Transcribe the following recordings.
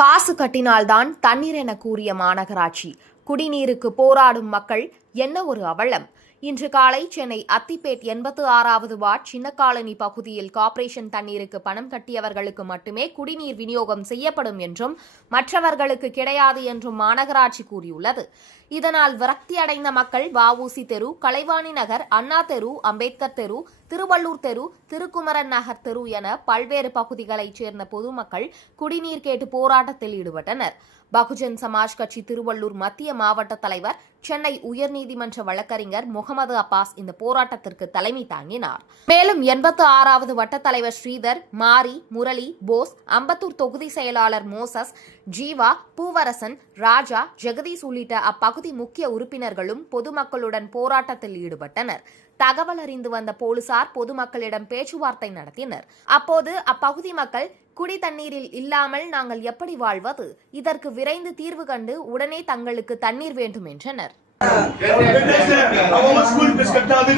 காசு கட்டினால்தான் தண்ணீர் என கூறிய மாநகராட்சி. குடிநீருக்கு போராடும் மக்கள் என்ன ஒரு அவலம்? இன்று காலை சென்னை அத்திப்பேட் எண்பத்து ஆறாவது வார்ட் சின்னக்காலனி பகுதியில் கார்ப்பரேஷன் தண்ணீருக்கு பணம் கட்டியவர்களுக்கு மட்டுமே குடிநீர் விநியோகம் செய்யப்படும் என்றும் மற்றவர்களுக்கு கிடையாது என்றும் மாநகராட்சி கூறியுள்ளது. இதனால் விரக்தி அடைந்த மக்கள் வஉசி தெரு கலைவாணி நகர் அண்ணா தெரு அம்பேத்கர் தெரு திருவள்ளூர் தெரு திருக்குமரன் நகர் தெரு என பல்வேறு பகுதிகளைச் சேர்ந்த பொதுமக்கள் குடிநீர் கேட்டு போராட்டத்தில் ஈடுபட்டனர். பகுஜன் சமாஜ் கட்சி திருவள்ளூர் மத்திய மாவட்ட தலைவர் சென்னை உயர்நீதிமன்ற வழக்கறிஞர் முகமது அப்பாஸ் இந்த போராட்டத்திற்கு தலைமை தாங்கினார். மேலும் எண்பத்து ஆறாவது வட்டத்தலைவர் ஸ்ரீதர் மாரி முரளி போஸ் அம்பத்தூர் தொகுதி செயலாளர் மோசஸ் ஜீவா பூவரசன் ராஜா ஜெகதீஷ் உள்ளிட்ட அப்பகுதி முக்கிய உறுப்பினர்களும் பொதுமக்களுடன் போராட்டத்தில் ஈடுபட்டனர். தகவல் அறிந்து வந்த போலீசார் பொதுமக்களிடம் பேச்சுவார்த்தை நடத்தினர். அப்போது அப்பகுதி மக்கள் குடி தண்ணீரில் இல்லாமல் நாங்கள் எப்படி வாழ்வது? இதற்கு விரைந்து தீர்வு கண்டு உடனே தங்களுக்கு தண்ணீர் வேண்டும் என்றனர். அவங்க ஸ்கூல் பீஸ் கட்டாது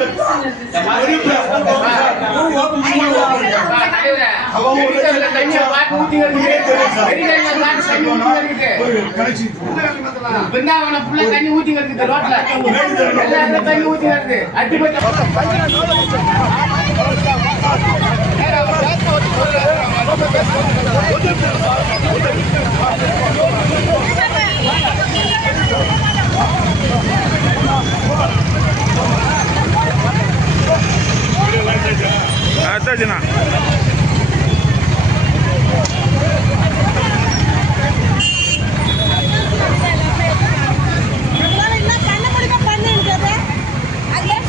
அவங்க ஒரு ஒரு கனெக்ஷன் பிருந்தாவன ஃபுல்லா தண்ணி ஊத்தி வருது ரோட்ல எல்லாரும் தண்ணி ஊத்தி வருது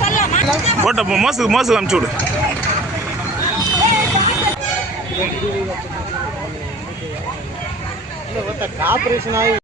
சொல்லலாமா? போட்ட மோசுக்கு மோசுக்கு அனுப்பிச்சு விடு ஆகி